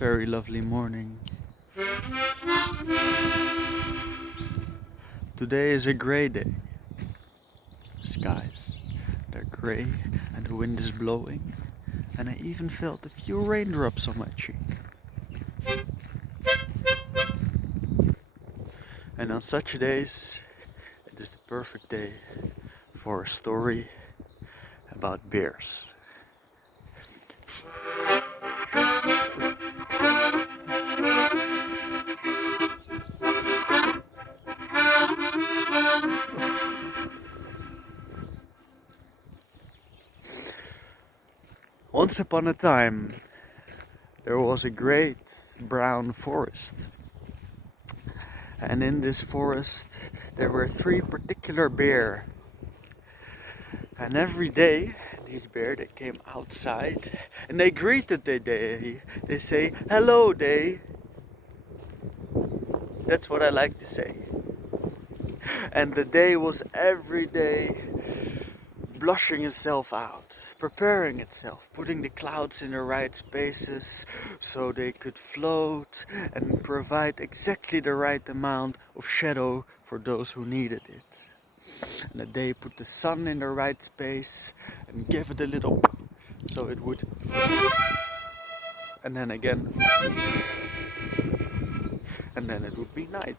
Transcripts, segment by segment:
very lovely morning. Today is a grey day. The skies, they're grey and the wind is blowing, and I even felt a few raindrops on my cheek. And on such days, it is the perfect day for a story about bears. Once upon a time, there was a great brown forest. And in this forest, there were 3 particular bears. And every day, these bears, they came outside and they greeted the day. They say, "Hello, day." That's what I like to say. And the day was every day blushing itself out, preparing itself, putting the clouds in the right spaces so they could float and provide exactly the right amount of shadow for those who needed it. And the day put the sun in the right space and give it a little so it would, and then again, and then it would be night.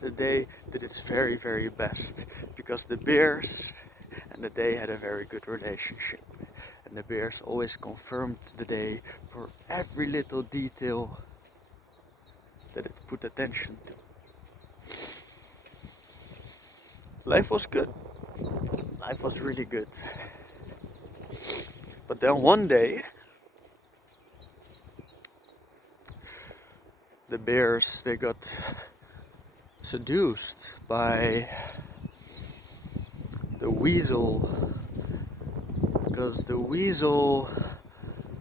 The day did its very, very best because the bears and the day had a very good relationship. And the bears always confirmed the day for every little detail that it put attention to. Life was good. Life was really good. But then one day, the bears, they got seduced by the weasel, because the weasel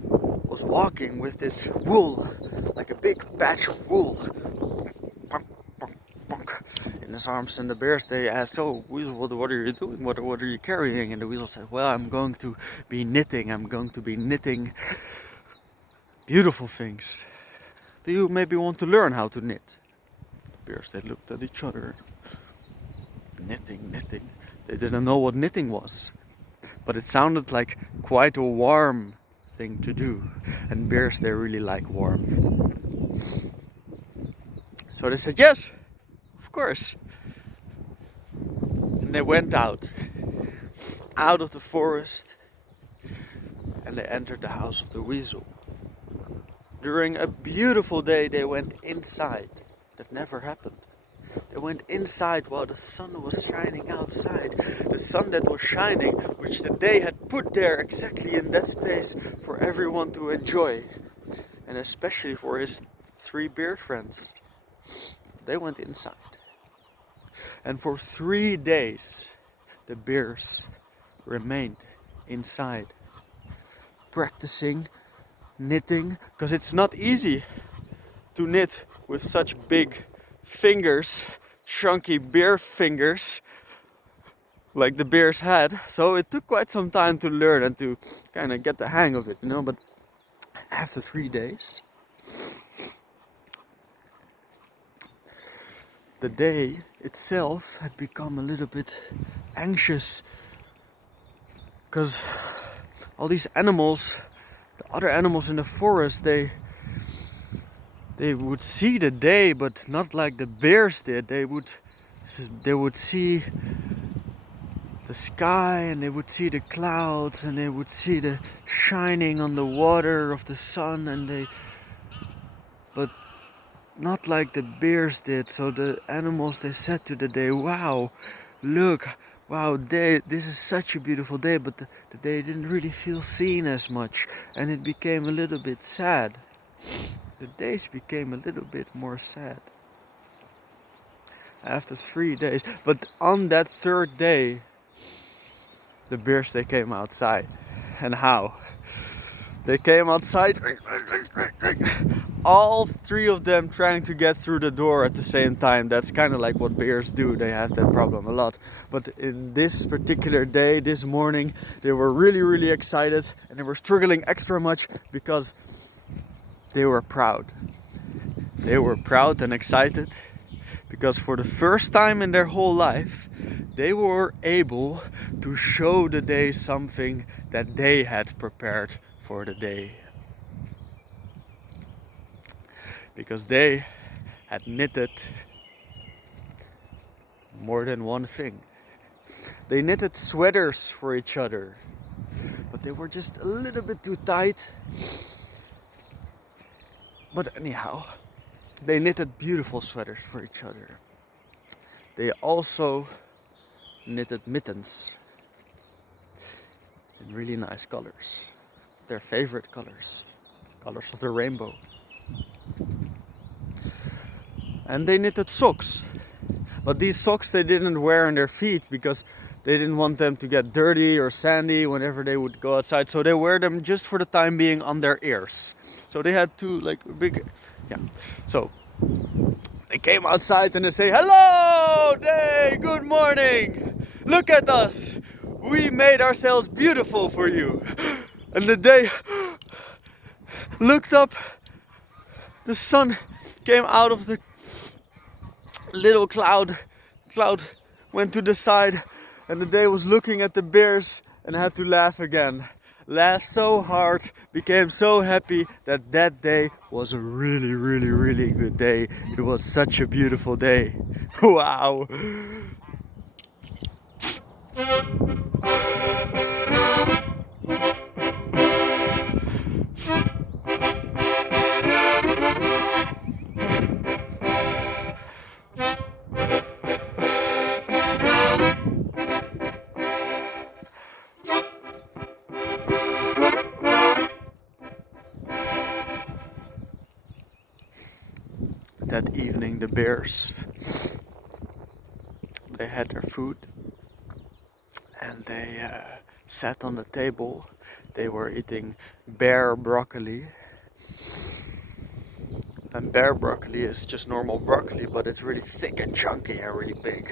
was walking with this wool, like a big patch of wool in his arms. And the bears, they asked, "Oh, weasel, what are you doing? What are you carrying?" And the weasel said, "Well, I'm going to be knitting. I'm going to be knitting beautiful things. Do you maybe want to learn how to knit?" The bears, they looked at each other. Knitting. They didn't know what knitting was, but it sounded like quite a warm thing to do. And bears, they really like warmth. So they said, "Yes, of course." And they went out of the forest, and they entered the house of the weasel. During a beautiful day, they went inside. That never happened. They went inside while the sun was shining outside. The sun that was shining, which the day had put there exactly in that space for everyone to enjoy. And especially for his 3 bear friends. They went inside. And for 3 days, the bears remained inside, practicing knitting, because it's not easy to knit with such big fingers, chunky bear fingers like the bears had. So it took quite some time to learn and to kind of get the hang of it, you know. But after 3 days, the day itself had become a little bit anxious, because all these animals, the other animals in the forest, they would see the day, but not like the bears did. They would see the sky, and they would see the clouds, and they would see the shining on the water of the sun, but not like the bears did. So the animals, they said to the day, "Wow, look, wow, this is such a beautiful day," but the day didn't really feel seen as much, and it became a little bit sad. The days became a little bit more sad after 3 days. But on that 3rd day, the bears, they came outside. And how? They came outside, all 3 of them trying to get through the door at the same time. That's kind of like what bears do. They have that problem a lot. But in this particular day, this morning, they were really, really excited, and they were struggling extra much because they were proud. They were proud and excited because for the first time in their whole life, they were able to show the day something that they had prepared for the day. Because they had knitted more than one thing. They knitted sweaters for each other, but they were just a little bit too tight. But anyhow, they knitted beautiful sweaters for each other. They also knitted mittens in really nice colors. Their favorite colors. Colors of the rainbow. And they knitted socks. But these socks they didn't wear on their feet because they didn't want them to get dirty or sandy whenever they would go outside. So they wear them just for the time being on their ears. So they had two like big, yeah. So they came outside and they say, "Hello, day, good morning. Look at us. We made ourselves beautiful for you." And the day looked up. The sun came out of the little cloud went to the side, and the day was looking at the bears and had to laugh again. Laughed so hard, became so happy that day was a really, really, really good day. It was such a beautiful day. Wow. That evening the bears, they had their food and they sat on the table. They were eating bear broccoli. And bear broccoli is just normal broccoli, but it's really thick and chunky and really big.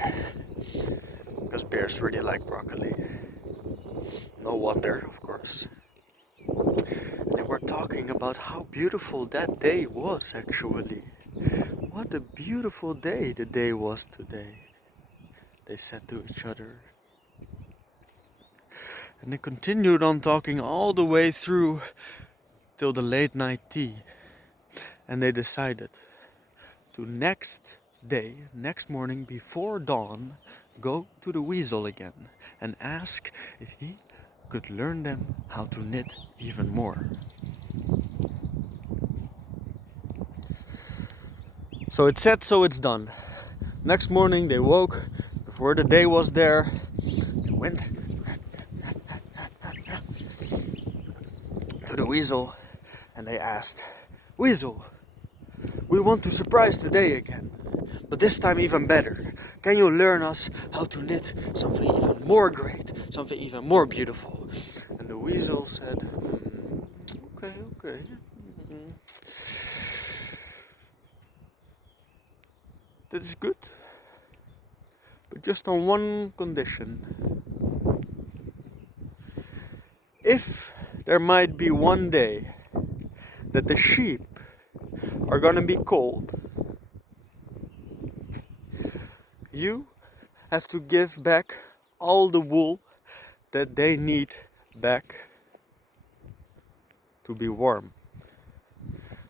Because bears really like broccoli. No wonder, of course. They were talking about how beautiful that day was actually. What a beautiful day the day was today, they said to each other. And they continued on talking all the way through till the late night tea. And they decided to next morning before dawn, go to the weasel again and ask if he could learn them how to knit even more. So it's said, so it's done. Next morning they woke, before the day was there, they went to the weasel and they asked, "Weasel, we want to surprise the day again, but this time even better. Can you learn us how to knit something even more great, something even more beautiful?" And the weasel said, Okay. That is good, but just on one condition. If there might be one day that the sheep are gonna be cold, you have to give back all the wool that they need back to be warm.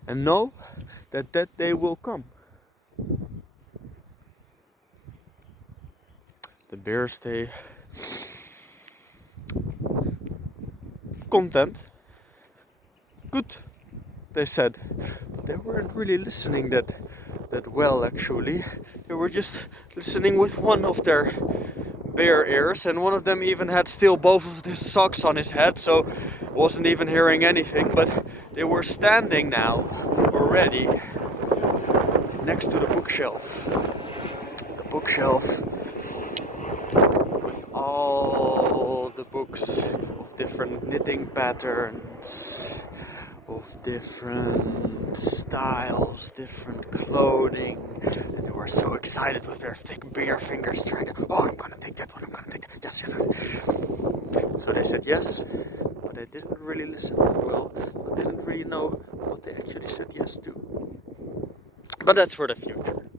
And know that day will come. The bears stay content. Good, they said. But they weren't really listening that well actually. They were just listening with one of their bear ears, and one of them even had still both of his socks on his head, so wasn't even hearing anything. But they were standing now already next to the bookshelf. The bookshelf with all the books of different knitting patterns, of different styles, different clothing, and they were so excited with their thick bear fingers trying to, I'm gonna take that one, I'm gonna take that, yes. So they said yes, but they didn't really listen well, but didn't really know what they actually said yes to. But that's for the future.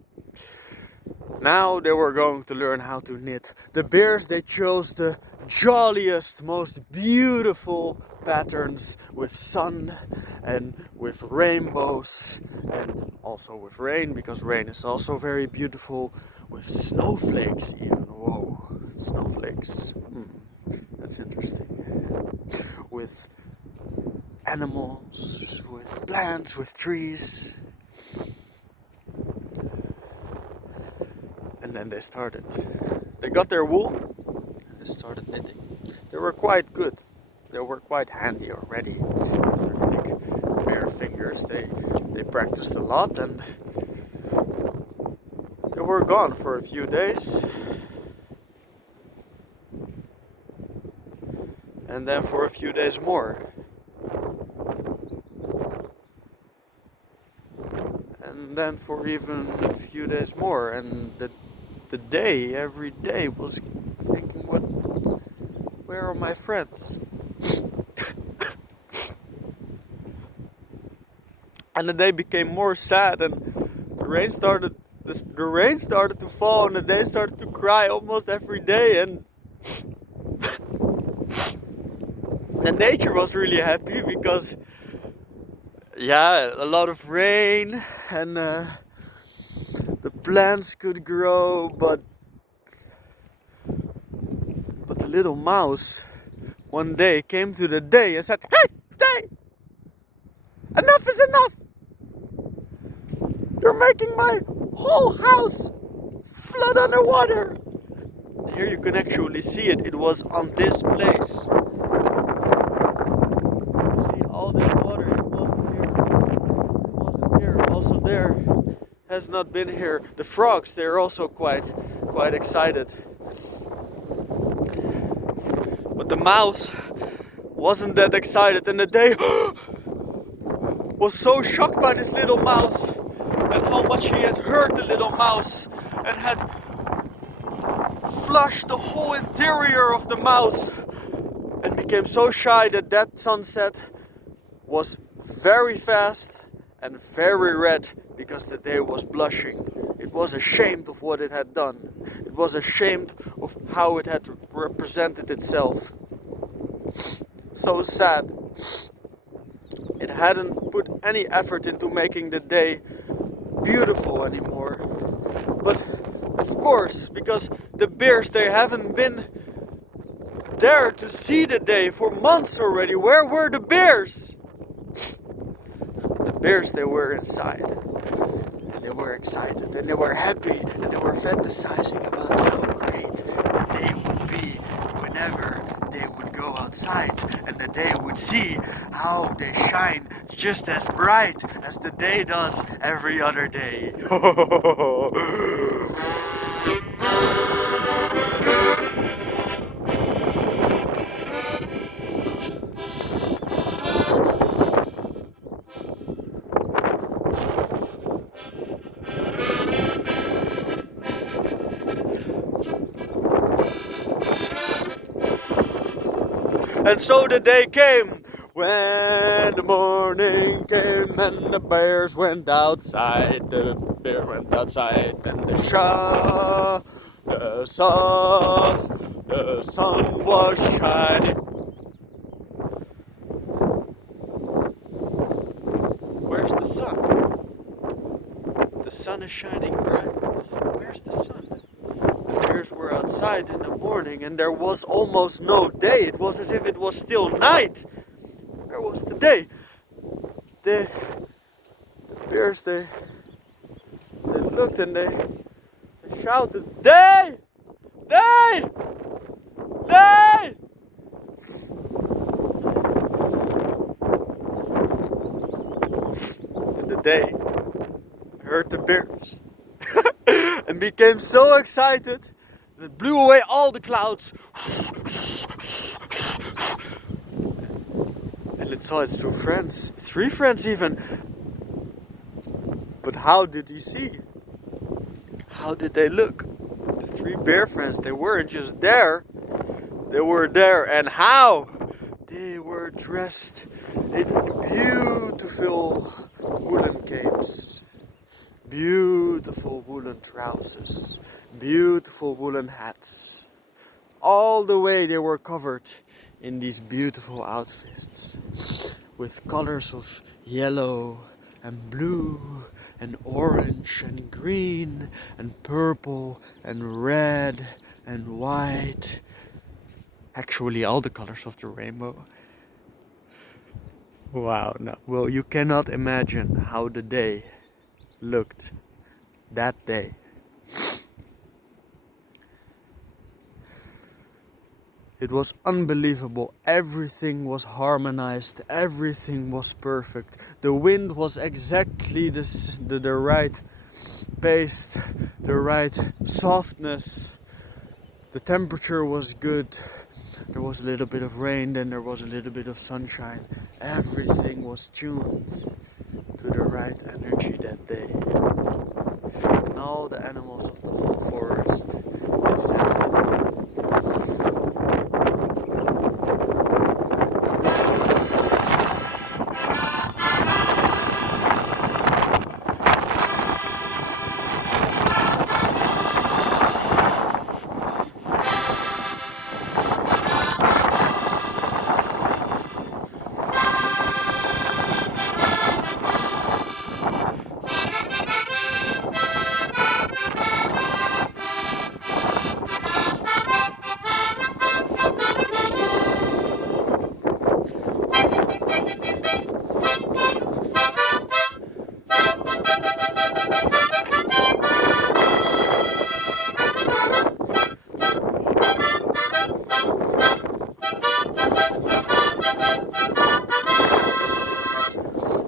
Now they were going to learn how to knit. The bears, they chose the jolliest, most beautiful patterns with sun and with rainbows and also with rain, because rain is also very beautiful, with snowflakes even. Whoa, snowflakes. That's interesting. With animals, with plants, with trees. And then they started. They got their wool and they started knitting. They were quite good. They were quite handy already. With their thick bare fingers, they practiced a lot, and they were gone for a few days. And then for a few days more. And then for even a few days more. And every day was thinking, where are my friends? And the day became more sad, and the rain started to fall, and the day started to cry almost every day, and the nature was really happy because, yeah, a lot of rain, and the plants could grow, but the little mouse one day came to the day and said, "Hey, day! Enough is enough! You're making my whole house flood underwater!" Here you can actually see it. It was on this place. You see all this water. It wasn't here. It wasn't here. Also there. Has not been here. The frogs, they're also quite excited. But the mouse wasn't that excited, and the day was so shocked by this little mouse and how much he had hurt the little mouse and had flushed the whole interior of the mouse, and became so shy that sunset was very fast and very red, because the day was blushing. It was ashamed of what it had done. It was ashamed of how it had represented itself. So sad. It hadn't put any effort into making the day beautiful anymore. But of course, because the bears, they haven't been there to see the day for months already. Where were the bears? The bears, they were inside. And they were excited, and they were happy, and they were fantasizing about how great the day would be whenever they would go outside, and that they would see how they shine just as bright as the day does every other day. And so the day came, when the morning came and the bears went outside. The bear went outside, and the sun was shining. Where's the sun? The sun is shining bright. Where's the sun? The bears were outside in the morning, and there was almost no day. It was as if it was still night. Where was the day? The bears, they looked and they shouted, "Day! Day! Day!" And the day heard the bears and became so excited that it blew away all the clouds. And it saw its two friends, three friends even. But how did he see? How did they look? The three bear friends, they weren't just there. They were there, and how? They were were dressed in beautiful woolen capes, beautiful woolen trousers, beautiful woolen hats. All the way they were covered in these beautiful outfits with colors of yellow and blue and orange and green and purple and red and white. Actually, all the colors of the rainbow. Wow, no. Well, you cannot imagine how the day looked that day. It was unbelievable. Everything was harmonized. Everything was perfect. The wind was exactly the right pace, the right softness. The temperature was good. There was a little bit of rain, then there was a little bit of sunshine. Everything was tuned to the right energy that day. And all the animals of the whole forest, they sensed it.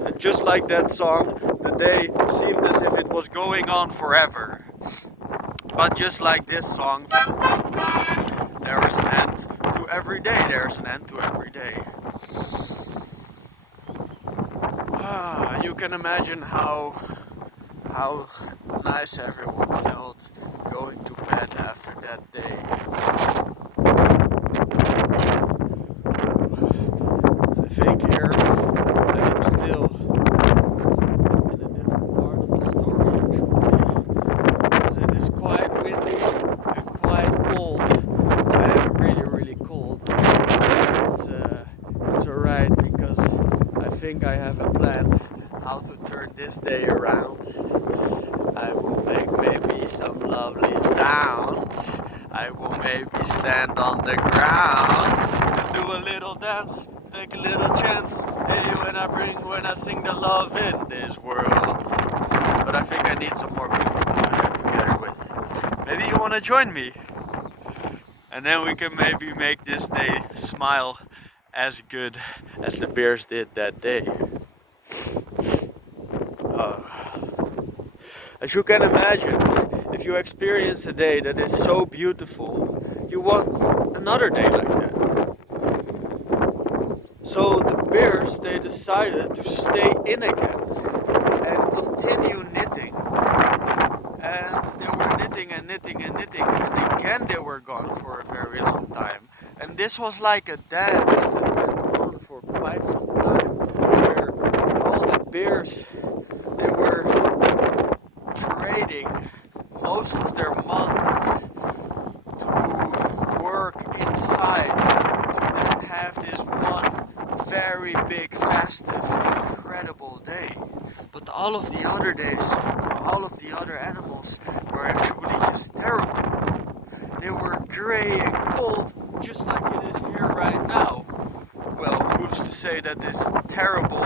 And just like that song, the day seemed as if it was going on forever. But just like this song, there is an end to every day. There's an end to every day. You can imagine how nice everyone felt going to bed after that day. I think here I am still in a different part of the story actually, because it is quite windy and quite cold. I am really cold. It's alright because I think I have a plan how to turn this day around. I will make maybe some lovely sounds. I will maybe stand on the ground and do a little dance, take a little chance. Hey, when I sing the love in this world. But I think I need some more people to do that together with. Maybe you want to join me, and then we can maybe make this day smile as good as the bears did that day. As you can imagine, if you experience a day that is so beautiful, you want another day like that. So the bears, they decided to stay in again and continue knitting. And they were knitting and knitting and knitting, and again they were gone for a very long time. And this was like a dance that went on for quite some time, where all the bears, they were trading most of their months to work inside to then have this one very big, festive, incredible day. But all of the other days for all of the other animals were actually just terrible. They were grey and cold, just like it is here right now. Well, who's to say that it's terrible?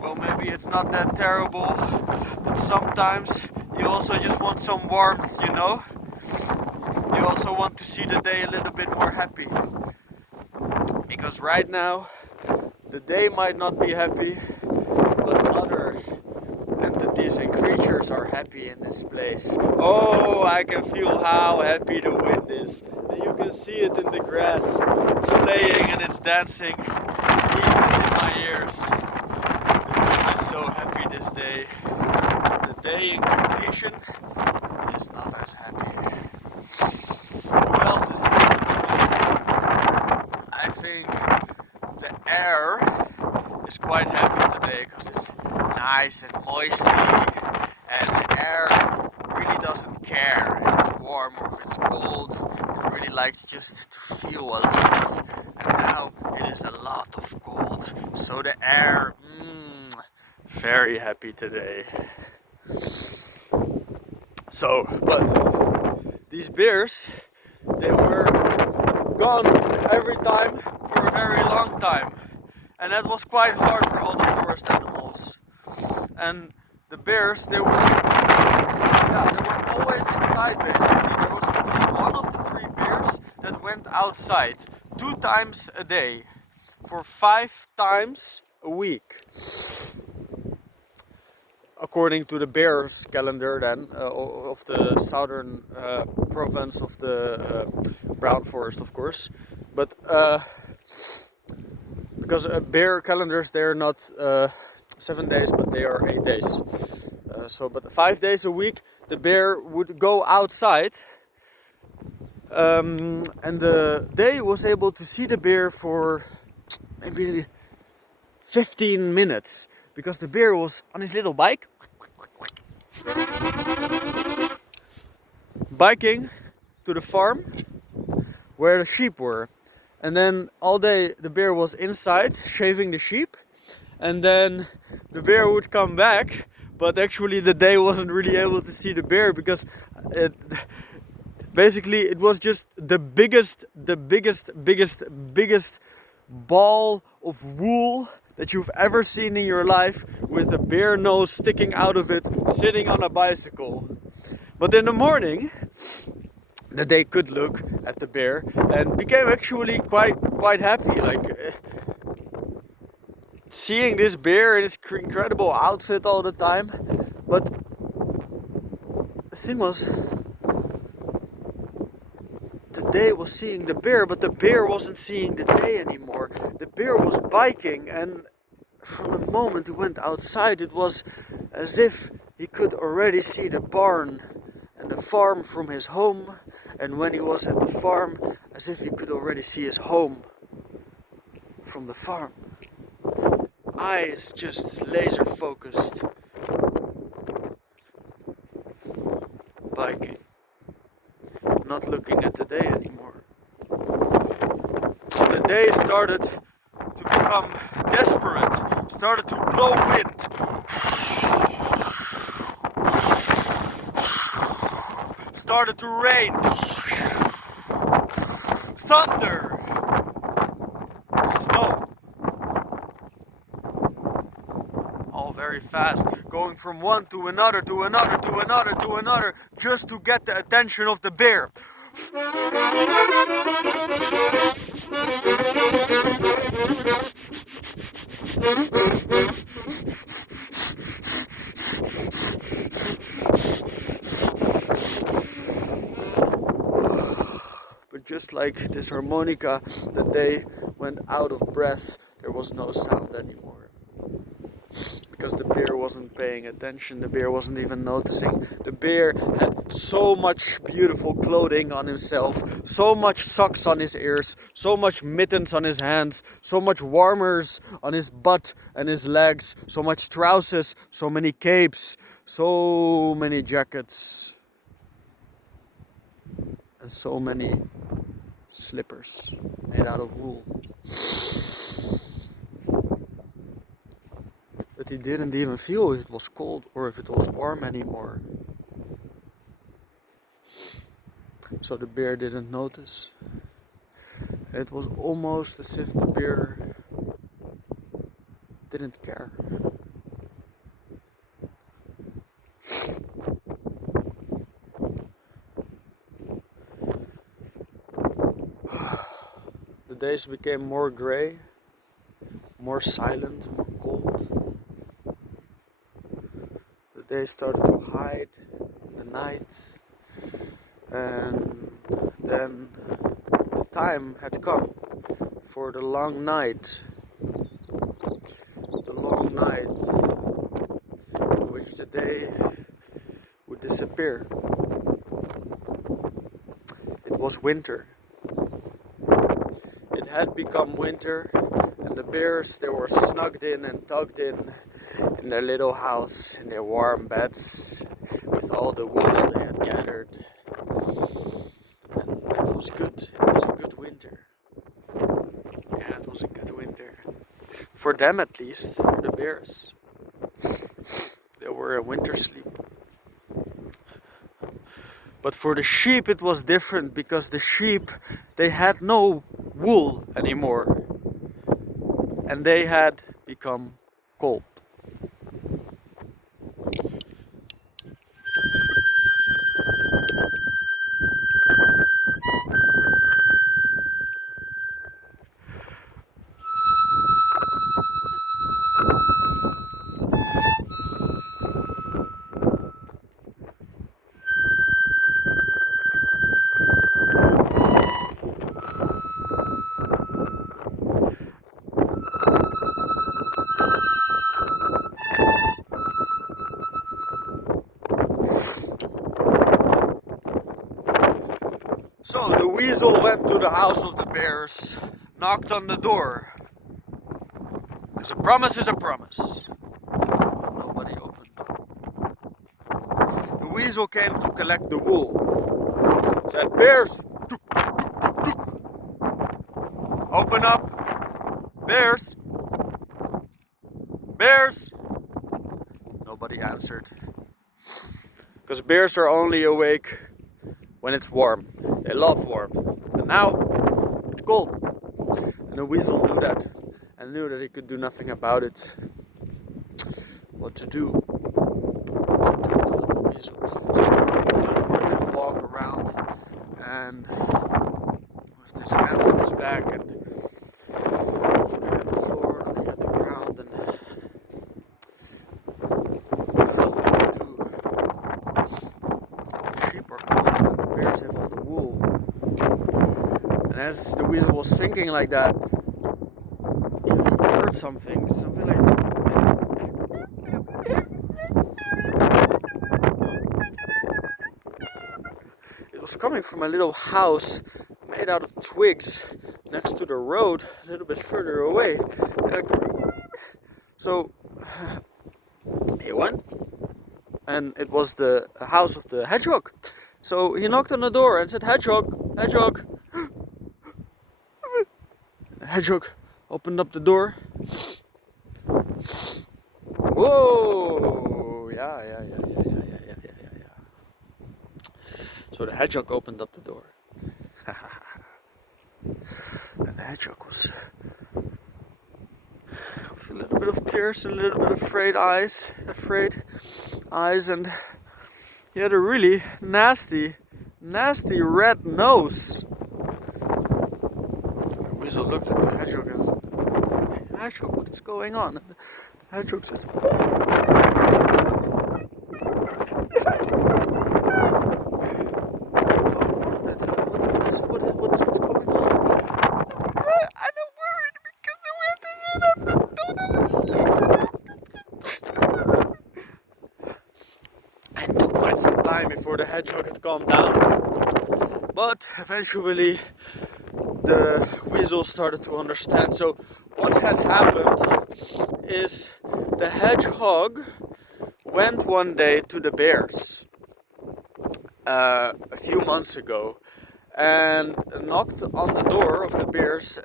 Well, maybe it's not that terrible, but sometimes you also just want some warmth, you know? You also want to see the day a little bit more happy. Because right now, the day might not be happy, but other entities and creatures are happy in this place. Oh, I can feel how happy the wind is. And you can see it in the grass. It's playing and it's dancing, even in my ears. The wind is so happy this day. But the day in completion is not as happy. Who else is happy? I think the air today because it's nice and moisty, and the air really doesn't care if it's warm or if it's cold. It really likes just to feel a lot, and now it is a lot of cold, so the air, very happy today. So, but these bears, they were gone every time for a very long time, and that was quite hard for all the forest animals. And the bears, they were always inside basically. There was only one of the 3 bears that went outside 2 times a day for 5 times a week, according to the bears calendar then of the southern province of the brown forest, of course. But because bear calendars, they're not 7 days, but they are 8 days. But 5 days a week the bear would go outside, and they was able to see the bear for maybe 15 minutes, because the bear was on his little bike, biking to the farm where the sheep were. And then all day the bear was inside shaving the sheep, and then the bear would come back, but actually the day wasn't really able to see the bear, because basically it was just the biggest ball of wool that you've ever seen in your life, with a bear nose sticking out of it, sitting on a bicycle. But in the morning, that they could look at the bear and became actually quite happy, like seeing this bear in his incredible outfit all the time. But the thing was, the day was seeing the bear, but the bear wasn't seeing the day anymore. The bear was biking, and from the moment he went outside, it was as if he could already see the barn and the farm from his home. And when he was at the farm, as if he could already see his home from the farm. Eyes just laser focused, biking, not looking at the day anymore. So the day started to become desperate, started to blow wind. Started to rain, thunder, snow, all very fast, going from one to another, to another, to another, to another, just to get the attention of the bear. But just like this harmonica, that they went out of breath, there was no sound anymore. Because the bear wasn't paying attention, the bear wasn't even noticing. The bear had so much beautiful clothing on himself, so much socks on his ears, so much mittens on his hands, so much warmers on his butt and his legs, so much trousers, so many capes, so many jackets, and so many slippers made out of wool. But he didn't even feel if it was cold or if it was warm anymore. So the bear didn't notice. It was almost as if the bear didn't care. The days became more gray, more silent, more cold. The days started to hide in the night, and then the time had come for the long night. The long night in which the day would disappear. It was winter. It had become winter, and the bears, they were snugged in and tucked in their little house, in their warm beds, with all the wool they had gathered. And it was good. It was a good winter. Yeah, it was a good winter. For them at least, for the bears. They were a winter sleep. But for the sheep it was different, because the sheep, they had no wool anymore. And they had become cold. So the weasel went to the house of the bears, knocked on the door. Because a promise is a promise. Nobody opened. The weasel came to collect the wool. Said, "Bears, open up. Bears, bears." Nobody answered. Because bears are only awake when it's warm. They love warmth. And now it's cold. And the weasel knew that. And knew that he could do nothing about it. What to do? What to do with the weasel? So he would walk around and with his hands on his back and looking at the floor, looking at the ground, and what to do? The sheep are cold and the bears have all the wool. And as the weasel was thinking like that, he heard something like, it was coming from a little house made out of twigs next to the road, a little bit further away. So he went, and it was the house of the hedgehog. So he knocked on the door and said, "Hedgehog, hedgehog." The hedgehog opened up the door. Whoa! Yeah. So the hedgehog opened up the door. And the hedgehog was with a little bit of tears and a little bit of afraid eyes, and he had a really nasty red nose. The weasel looked at the hedgehog and said, "Hedgehog, what is going on?" And the hedgehog said, What's going on? I'm worried because the winter it took quite some time before the hedgehog had calmed down. But eventually the weasel started to understand. So what had happened is the hedgehog went one day to the bears a few months ago and knocked on the door of the bears,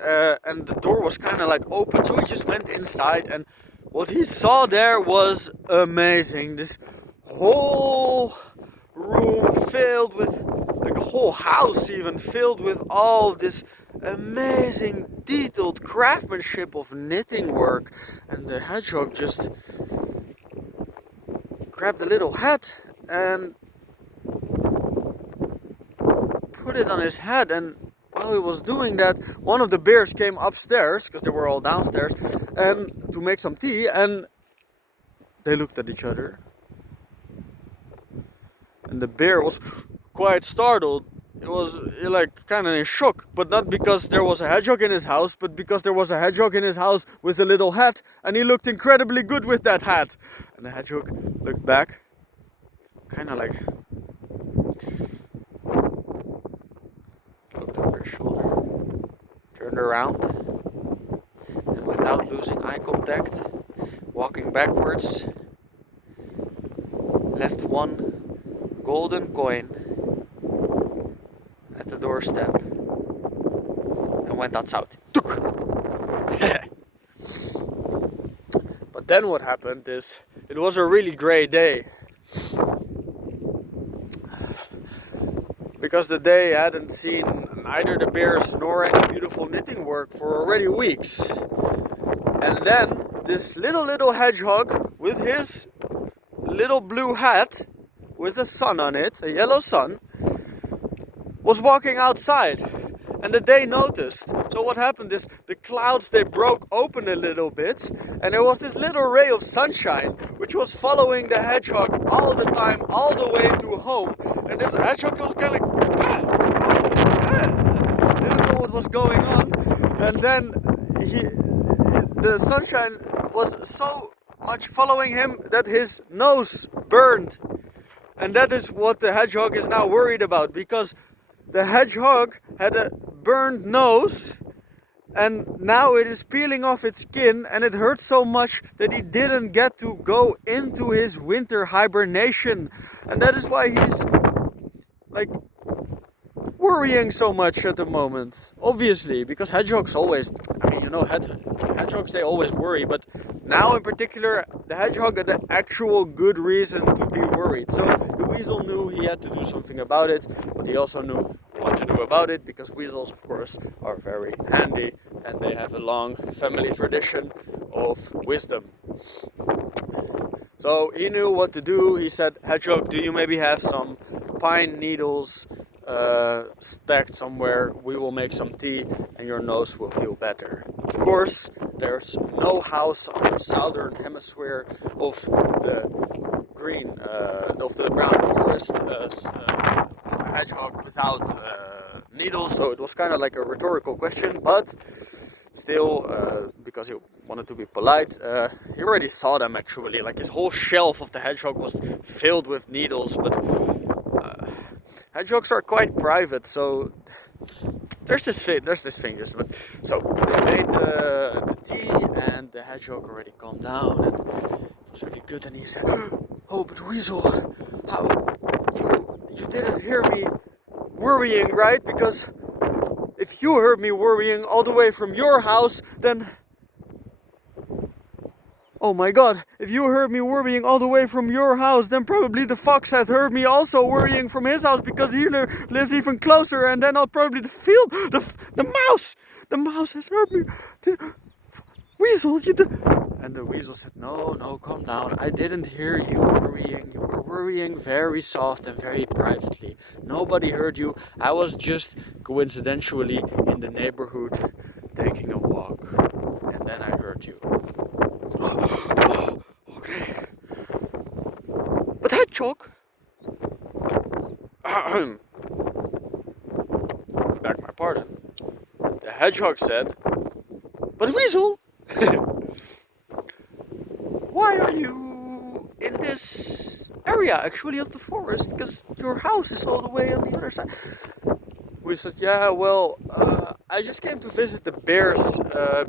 and the door was kind of like open, so he just went inside, and what he saw there was amazing. This whole room filled with, like a whole house even, filled with all this amazing detailed craftsmanship of knitting work. And the hedgehog just grabbed a little hat and put it on his head, and while he was doing that, one of the bears came upstairs, because they were all downstairs, and to make some tea, and they looked at each other, and the bear was quite startled. It was like kind of in shock, but not because there was a hedgehog in his house, but because there was a hedgehog in his house with a little hat, and he looked incredibly good with that hat. And the hedgehog looked back, kind of like looked over his shoulder, turned around, and without losing eye contact, walking backwards, left one golden coin at the doorstep and went outside. But then what happened is, it was a really great day. Because the day hadn't seen neither the bears nor any beautiful knitting work for already weeks. And then this little hedgehog with his little blue hat with a sun on it, a yellow sun, was walking outside. And the day noticed. So what happened is, the clouds, they broke open a little bit, and there was this little ray of sunshine which was following the hedgehog all the time, all the way to home. And this hedgehog was kind of like didn't know what was going on. And then the sunshine was so much following him that his nose burned. And that is what the hedgehog is now worried about, because the hedgehog had a burned nose, and now it is peeling off its skin, and it hurt so much that he didn't get to go into his winter hibernation. And that is why he's like worrying so much at the moment. Obviously, because hedgehogs always, I mean, you know, hedgehogs, they always worry, but now in particular, the hedgehog had an actual good reason to be worried. So the weasel knew he had to do something about it, but he also knew what to do about it, because weasels, of course, are very handy, and they have a long family tradition of wisdom. So he knew what to do. He said, "Hedgehog, do you maybe have some pine needles stacked somewhere? We will make some tea and your nose will feel better." Of course, there's no house on the southern hemisphere of the brown forest of a hedgehog without needles, so it was kind of like a rhetorical question, but still, because he wanted to be polite, he already saw them actually. Like, his whole shelf of the hedgehog was filled with needles, but hedgehogs are quite private, so there's this thing. So they made the tea, and the hedgehog already calmed down, and it was really good. And he said, "Oh, but Weasel, how you didn't hear me worrying, right? Because if you heard me worrying all the way from your house, then..." "Oh my god, if you heard me worrying all the way from your house, then probably the fox had heard me also worrying from his house, because he lives even closer, and then I'll probably feel the mouse! The mouse has heard me! Weasel, you did..." And the weasel said, No, calm down. I didn't hear you worrying. You were worrying very soft and very privately. Nobody heard you. I was just coincidentally in the neighborhood taking a walk. And then I heard you." Okay. But hedgehog... Beg my pardon. The hedgehog said, "But Weasel, why are you in this area actually of the forest? Because your house is all the way on the other side." We said, "Yeah, well, I just came to visit the bears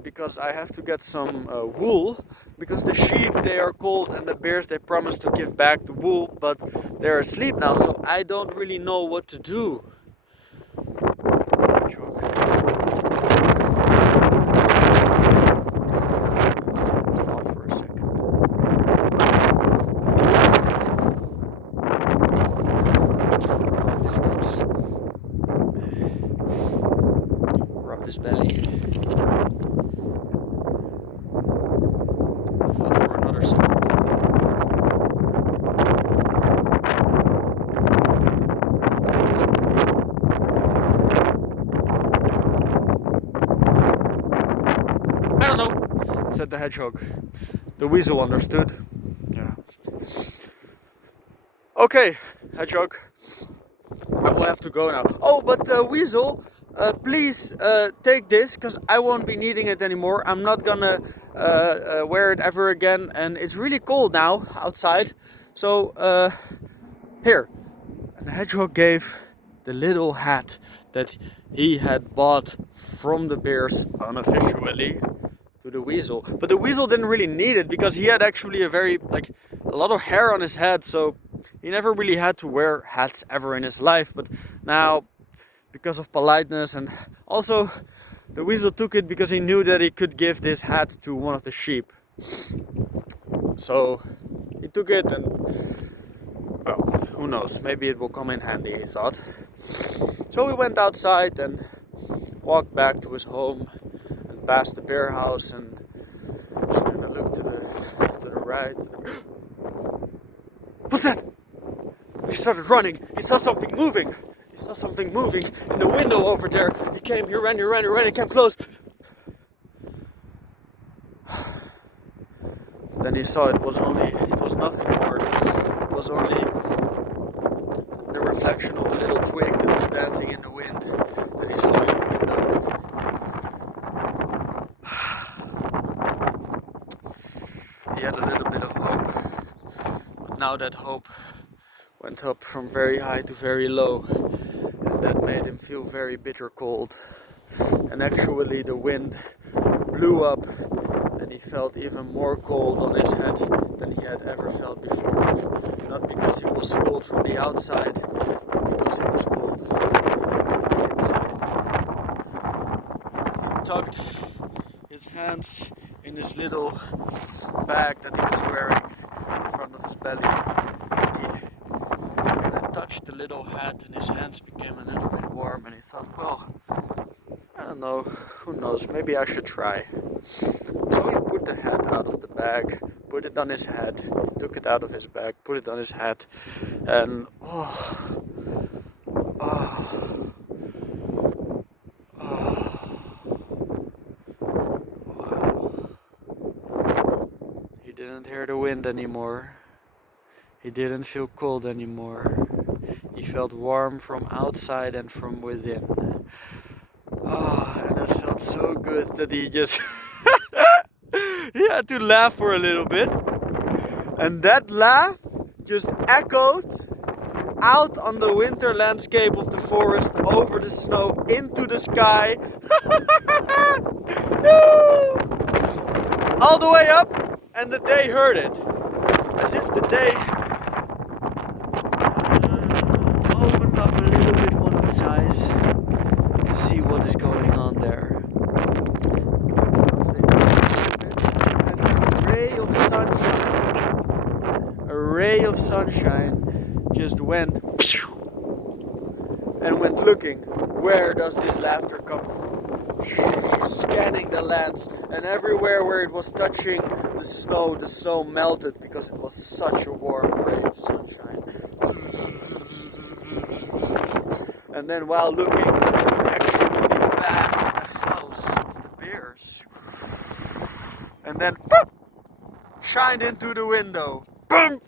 because I have to get some wool, because the sheep, they are cold, and the bears, they promised to give back the wool, but they're asleep now, so I don't really know what to do." Thought for a second. Rub his belly. Thought for another second. "I don't know," said the hedgehog. The weasel understood. Yeah. "Okay, hedgehog, I will have to go now." "Oh, but weasel, please take this, because I won't be needing it anymore. I'm not gonna wear it ever again, and it's really cold now outside. So here." And the hedgehog gave the little hat that he had bought from the bears unofficially to the weasel. But the weasel didn't really need it because he had actually a lot of hair on his head, so he never really had to wear hats ever in his life. But now, because of politeness, and also the weasel took it because he knew that he could give this hat to one of the sheep. So he took it, and well, who knows, maybe it will come in handy, he thought. So he went outside and walked back to his home and past the bear house, and just kind of looked to the right. What's that? He started running. He saw something moving. He saw something moving in the window over there. He ran, he came close. Then he saw it was nothing more. It was only the reflection of a little twig that was dancing in the wind that he saw in the window. He had a little bit of hope, but now that hope went up from very high to very low, and that made him feel very bitter cold. And actually the wind blew up, and he felt even more cold on his head than he had ever felt before. Not because he was cold from the outside, but because he was cold from the inside. He tucked his hands in this little bag that he was wearing in front of his belly. And he touched the little hat, and his hands became a little bit warm, and he thought, well, I don't know, who knows, maybe I should try. So he put the hat out of the bag, put it on his head, he took it out of his bag, put it on his head, and wow. He didn't hear the wind anymore. He didn't feel cold anymore. He felt warm from outside and from within. And that felt so good that he just he had to laugh for a little bit, and that laugh just echoed out on the winter landscape of the forest, over the snow, into the sky, all the way up, and the day heard it, as if the day opened up a little bit one of its eyes to see what is going on there. A ray of sunshine just went and went looking, where does this laughter come from? Scanning the lands, and everywhere where it was touching the snow melted because it was such a warm ray of sunshine. And then while looking, actually past the house of the bears, and then boop, shined into the window, boom,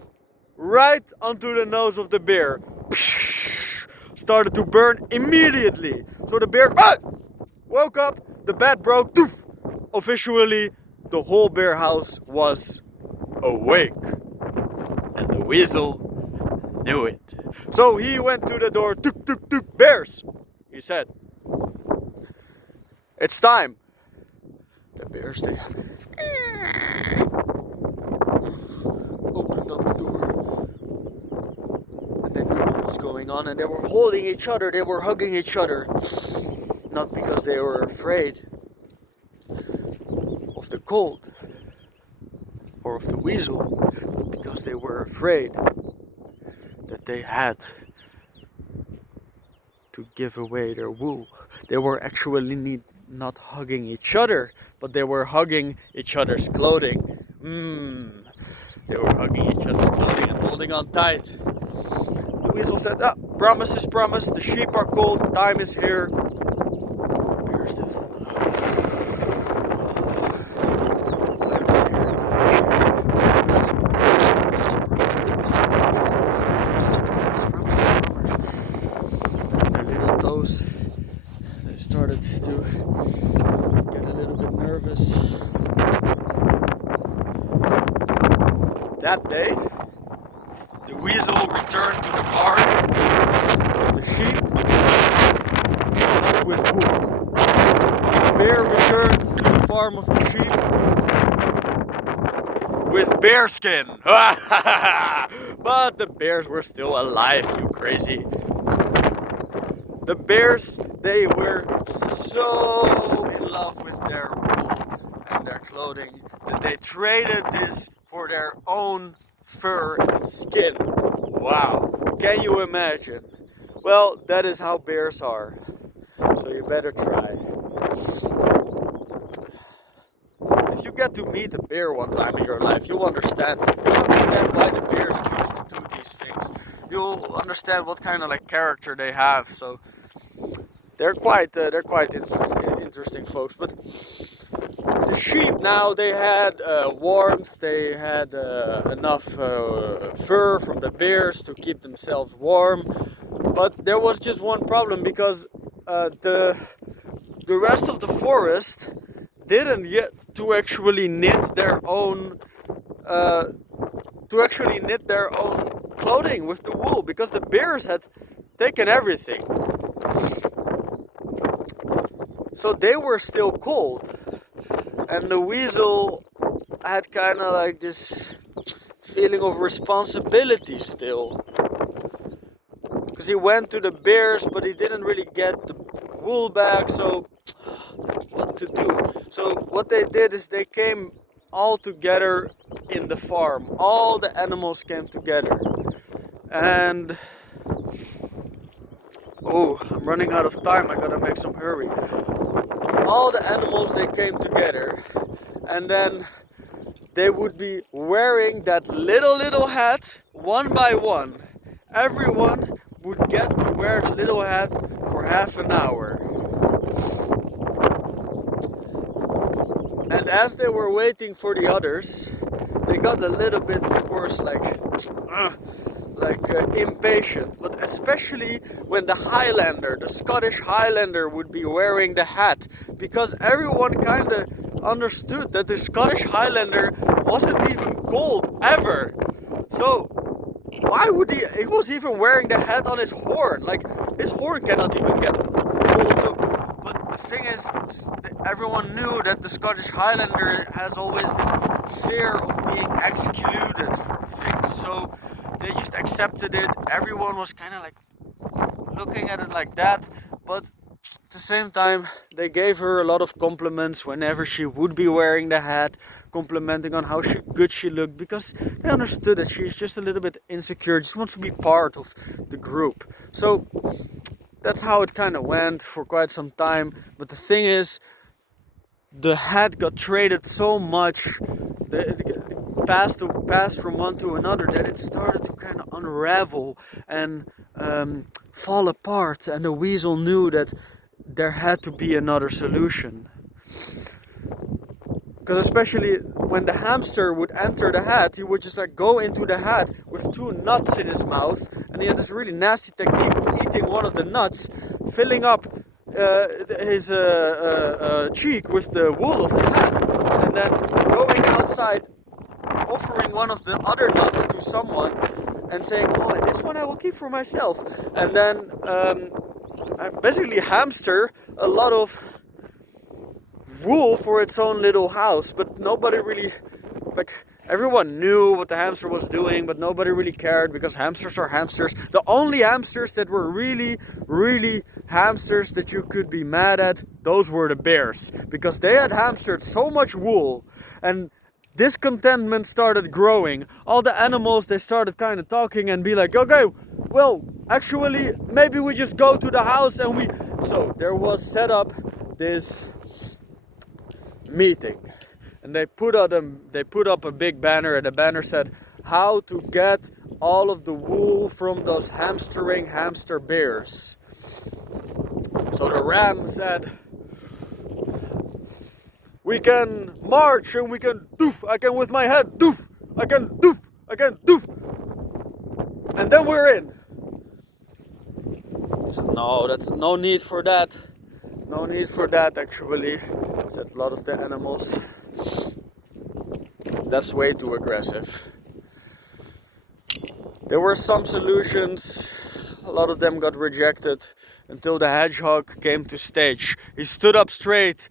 right onto the nose of the bear. Started to burn immediately. So the bear woke up, the bat broke, doof. Officially, the whole bear house was awake. And the weasel knew it. So he went to the door, tuk tuk tuk, bears, he said. It's time. The bears, they opened up the door, and they knew what was going on, and they were holding each other, they were hugging each other, not because they were afraid of the cold or of the weasel, but because they were afraid that they had to give away their wool. They were actually not hugging each other, but they were hugging each other's clothing. They were hugging each other's clothing and holding on tight. The weasel said, promise is promise, the sheep are cold, time is here. The bears did. They started to get a little bit nervous. That day, the weasel returned to the barn of the sheep with wool. The bear returned to the farm of the sheep with bear skin. But the bears were still alive, you crazy. The bears, they were so in love with their wool and their clothing that they traded this for their own fur and skin. Wow, can you imagine? Well, that is how bears are. So you better try. If you get to meet a bear one time in your life, you'll understand. You'll understand why the bears choose to do these things. You'll understand what kind of like character they have. So they're quite interesting folks. But the sheep now, they had warmth. They had enough fur from the bears to keep themselves warm. But there was just one problem, because the rest of the forest didn't yet to actually knit their own clothing with the wool, because the bears had taken everything. So they were still cold, and the weasel had kind of like this feeling of responsibility still, because he went to the bears but he didn't really get the wool back. So what to do? So what they did is they came all together in the farm. All the animals came together, and oh, I'm running out of time. I gotta make some hurry. All the animals, they came together, and then they would be wearing that little hat one by one. Everyone would get to wear the little hat for half an hour. And as they were waiting for the others, they got a little bit, of course, impatient. But especially when the Highlander, the Scottish Highlander, would be wearing the hat, because everyone kind of understood that the Scottish Highlander wasn't even cold ever. So why would he was even wearing the hat on his horn? Like, his horn cannot even get cold. So, but the thing is, everyone knew that the Scottish Highlander has always this fear of being excluded from things. So they just accepted it. Everyone was kind of like looking at it like that. But at the same time, they gave her a lot of compliments whenever she would be wearing the hat, complimenting on how good she looked, because they understood that she's just a little bit insecure, just wants to be part of the group. So that's how it kind of went for quite some time. But the thing is, the hat got traded so much, it passed from one to another, that it started to kind of unravel and fall apart. And the weasel knew that there had to be another solution. Because especially when the hamster would enter the hat, he would just like go into the hat with 2 nuts in his mouth, and he had this really nasty technique of eating one of the nuts, filling up his cheek with the wool of the hat, and then going outside, offering one of the other nuts to someone, and saying, "Oh, this one I will keep for myself," and then basically hamster a lot of wool for its own little house. But nobody really, everyone knew what the hamster was doing, but nobody really cared, because hamsters are hamsters. The only hamsters that were really hamsters that you could be mad at, those were the bears, because they had hamstered so much wool, and discontentment started growing. All the animals, they started kind of talking and be like, okay, well, actually, maybe we just go to the house and we... So there was set up this meeting, and they put up a big banner, and the banner said how to get all of the wool from those hamstering hamster bears. So the ram said, we can march and we can doof, I can with my head doof, I can doof, and then we're in. He said, no, that's no need for that. No need for that, actually, said a lot of the animals. That's way too aggressive. There were some solutions, a lot of them got rejected, until the hedgehog came to stage. He stood up straight,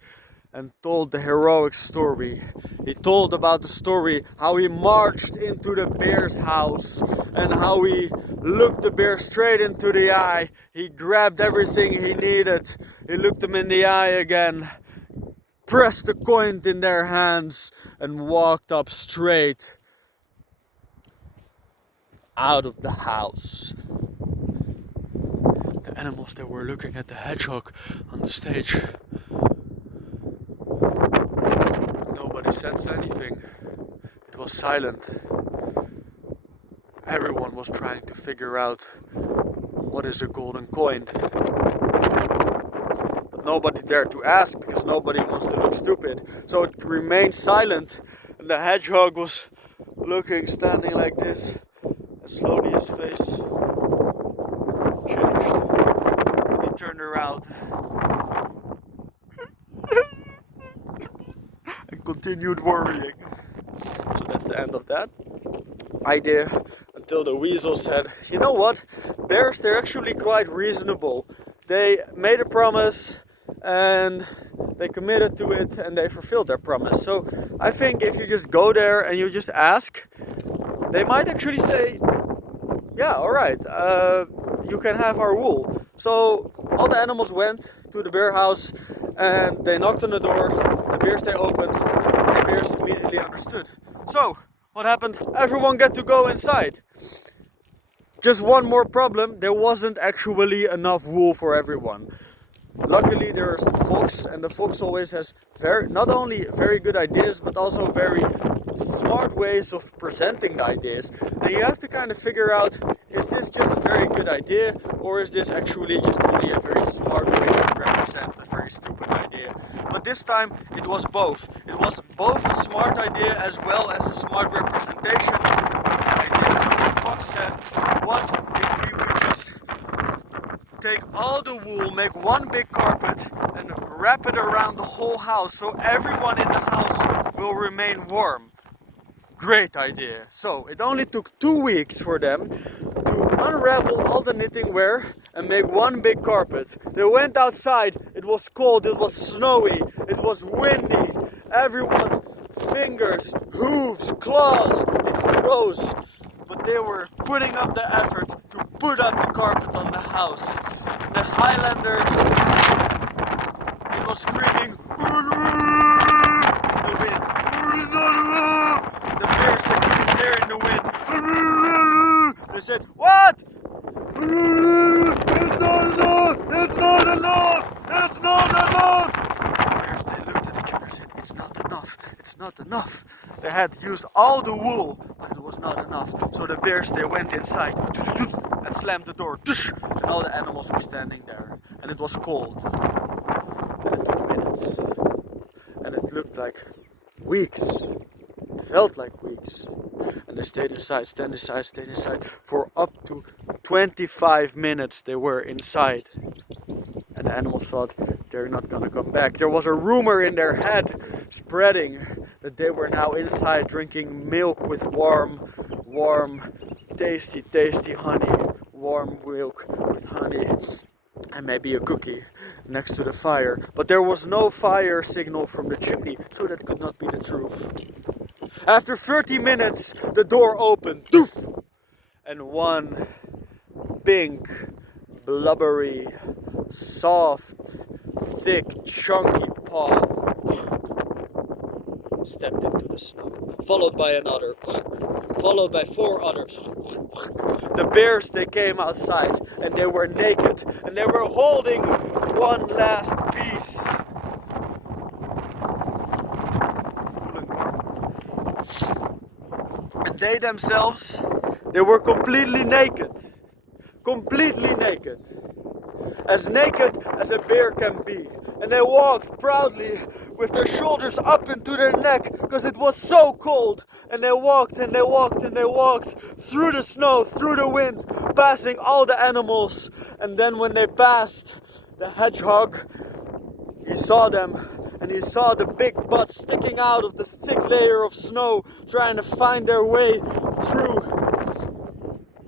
and told the heroic story. He told about the story how he marched into the bear's house and how he looked the bear straight into the eye. He grabbed everything he needed. He looked them in the eye again, pressed the coin in their hands and walked up straight out of the house. The animals that were looking at the hedgehog on the stage, nobody said anything. It was silent. Everyone was trying to figure out what is a golden coin. But nobody dared to ask because nobody wants to look stupid. So it remained silent and the hedgehog was looking, standing like this, and slowly his face changed. And he turned around and continued worrying. So that's the end of that idea, until the weasel said, you know what, bears, they're actually quite reasonable. They made a promise and they committed to it and they fulfilled their promise. So I think if you just go there and you just ask, they might actually say, yeah, alright, you can have our wool. So all the animals went to the bear house and they knocked on the door. The bears, they opened, and the bears immediately understood. So what happened? Everyone got to go inside. Just one more problem, there wasn't actually enough wool for everyone. Luckily there's the fox, and the fox always has not only very good ideas but also very smart ways of presenting the ideas. And you have to kind of figure out, is this just a very good idea or is this actually just only a very smart way to represent a very stupid idea? But this time it was both. It was both a smart idea as well as a smart representation of the idea. So the fox said, what if we would just take all the wool, make one big carpet and wrap it around the whole house so everyone in the house will remain warm. Great idea. So it only took 2 weeks for them to unravel all the knitting wear and make one big carpet. They went outside, it was cold, it was snowy, it was windy. Everyone, fingers, hooves, claws, it froze. But they were putting up the effort to put up the carpet on the house. The Highlander, he was screaming in the wind. The bears, they couldn't hear in the wind. They said, what? It's not enough! It's not enough! It's not enough! The bears, they looked at each other and said, it's not enough! It's not enough! They had used all the wool, but it was not enough. So the bears, they went inside and slammed the door. And all the animals were standing there. And it was cold. And it took minutes. And it looked like weeks. It felt like weeks. And they stayed inside, stayed inside. For up to 25 minutes they were inside. And the animals thought they're not gonna come back. There was a rumor in their head spreading that they were now inside drinking milk with warm, tasty honey. Warm milk with honey and maybe a cookie next to the fire. But there was no fire signal from the chimney, so that could not be the truth. After 30 minutes, the door opened. Doof! And one pink, blubbery, soft, thick, chunky paw stepped into the snow, followed by another, followed by 4 others. The bears, they came outside and they were naked and they were holding one last piece. And they themselves, they were completely naked. Completely naked. As naked as a bear can be. And they walked proudly with their shoulders up into their neck because it was so cold. And they walked and they walked and they walked through the snow, through the wind, passing all the animals. And then when they passed, the hedgehog, he saw them and he saw the big butts sticking out of the thick layer of snow, trying to find their way through.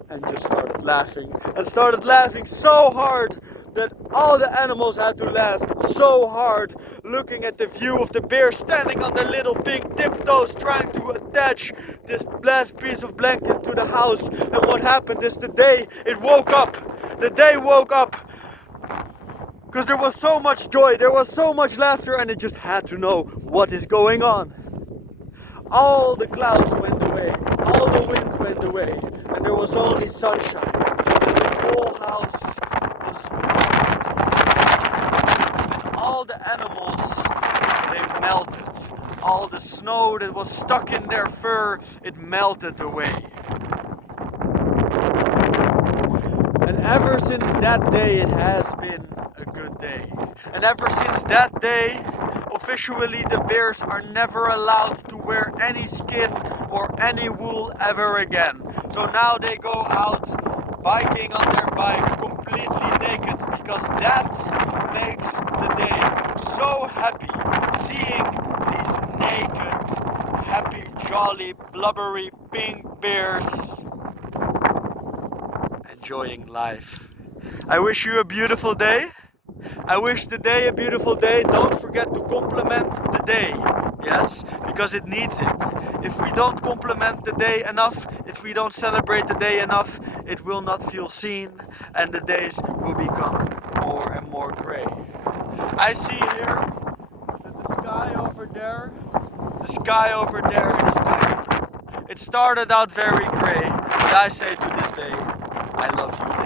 And just started laughing. And started laughing so hard that all the animals had to laugh so hard looking at the view of the bears standing on their little pink tiptoes trying to attach this last piece of blanket to the house. And what happened is the day woke up because there was so much joy, there was so much laughter, and it just had to know what is going on. All the clouds went away, all the wind went away, and there was only sunshine. And the whole house was and all the animals, they melted. All the snow that was stuck in their fur, it melted away. And ever since that day, it has been a good day. And ever since that day, officially the bears are never allowed to wear any skin or any wool ever again. So now they go out biking on their bike completely naked, because that makes the day so happy, seeing these naked, happy, jolly, blubbery pink bears enjoying life. I wish you a beautiful day. I wish the day a beautiful day. Don't forget to compliment the day. Yes, because it needs it. If we don't compliment the day enough, if we don't celebrate the day enough, it will not feel seen, and the days will become more and more gray. I see here that the sky over there, it started out very gray, but I say to this day, I love you, day.